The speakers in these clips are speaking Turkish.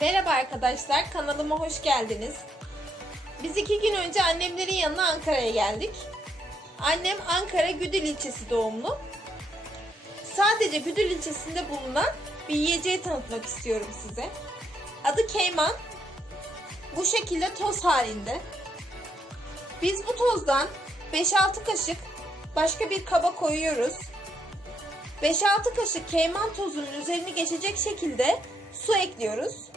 Merhaba arkadaşlar, kanalıma hoş geldiniz. Biz iki gün önce annemlerin yanına Ankara'ya geldik. Annem Ankara Güdül ilçesi doğumlu. Sadece Güdül ilçesinde bulunan bir yiyeceği tanıtmak istiyorum size. Adı Keyman. Bu şekilde toz halinde. Biz bu tozdan 5-6 kaşık başka bir kaba koyuyoruz. 5-6 kaşık keyman tozunun üzerini geçecek şekilde su ekliyoruz.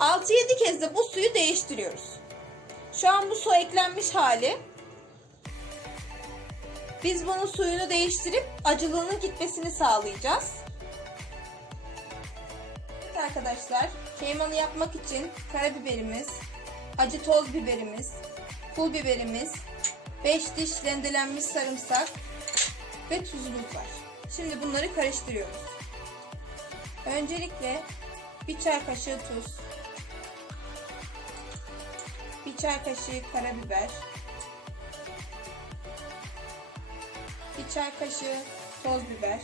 6-7 kez de bu suyu değiştiriyoruz. Şu an bu su eklenmiş hali. Biz bunun suyunu değiştirip acılığının gitmesini sağlayacağız. Evet arkadaşlar, keymanı yapmak için karabiberimiz, acı toz biberimiz, pul biberimiz, 5 diş rendelenmiş sarımsak ve tuzumuz var. Şimdi bunları karıştırıyoruz. Öncelikle bir çay kaşığı tuz, bir çay kaşığı karabiber, bir çay kaşığı toz biber,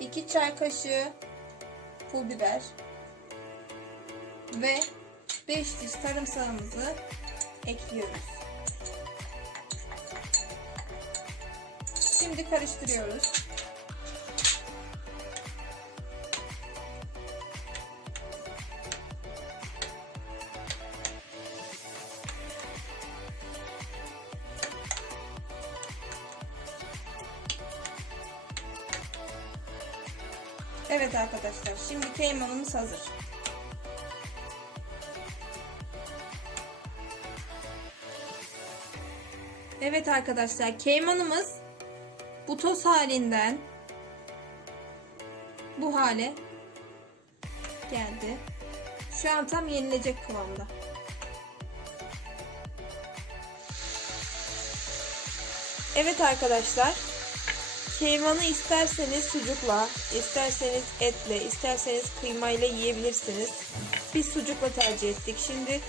iki çay kaşığı pul biber ve 5 diş sarımsağımızı ekliyoruz. Şimdi karıştırıyoruz. Evet arkadaşlar, şimdi keymanımız hazır. Evet arkadaşlar, keymanımız bu toz halinden bu hale geldi. Şu an tam yenilecek kıvamda. Evet arkadaşlar. Keymanı isterseniz sucukla, isterseniz etle, isterseniz kıymayla yiyebilirsiniz. Biz sucukla tercih ettik. Şimdi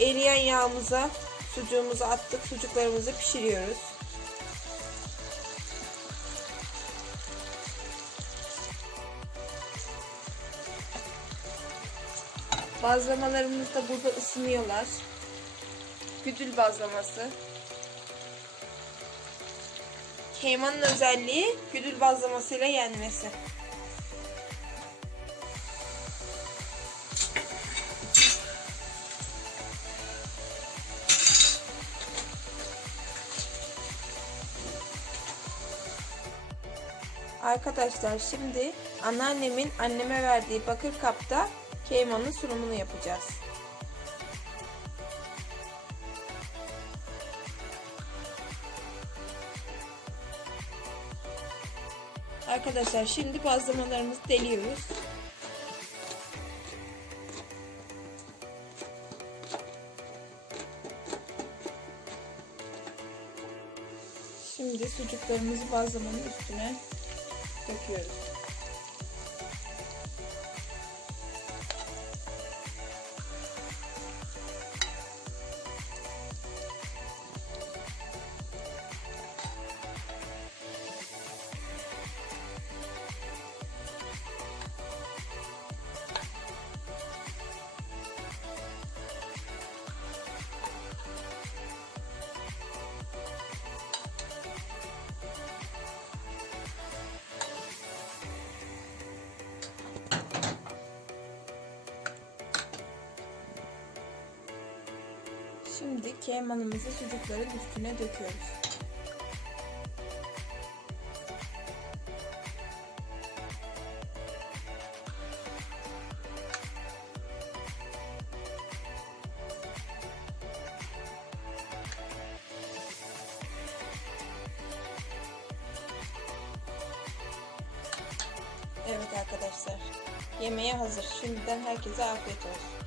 eriyen yağımıza sucuğumuzu attık. Sucuklarımızı pişiriyoruz. Bazlamalarımız da burada ısınıyorlar. Güdül bazlaması. Keymanın özelliği güdül bazlamasıyla yenmesi. Arkadaşlar şimdi anneannemin anneme verdiği bakır kapta keymanın sunumunu yapacağız. Arkadaşlar şimdi bazlamalarımızı deliyoruz. Şimdi sucuklarımızı bazlamanın üstüne döküyoruz. Şimdi keymanımızı sucukların üstüne döküyoruz. Evet arkadaşlar. Yemeğe hazır. Şimdiden herkese afiyet olsun.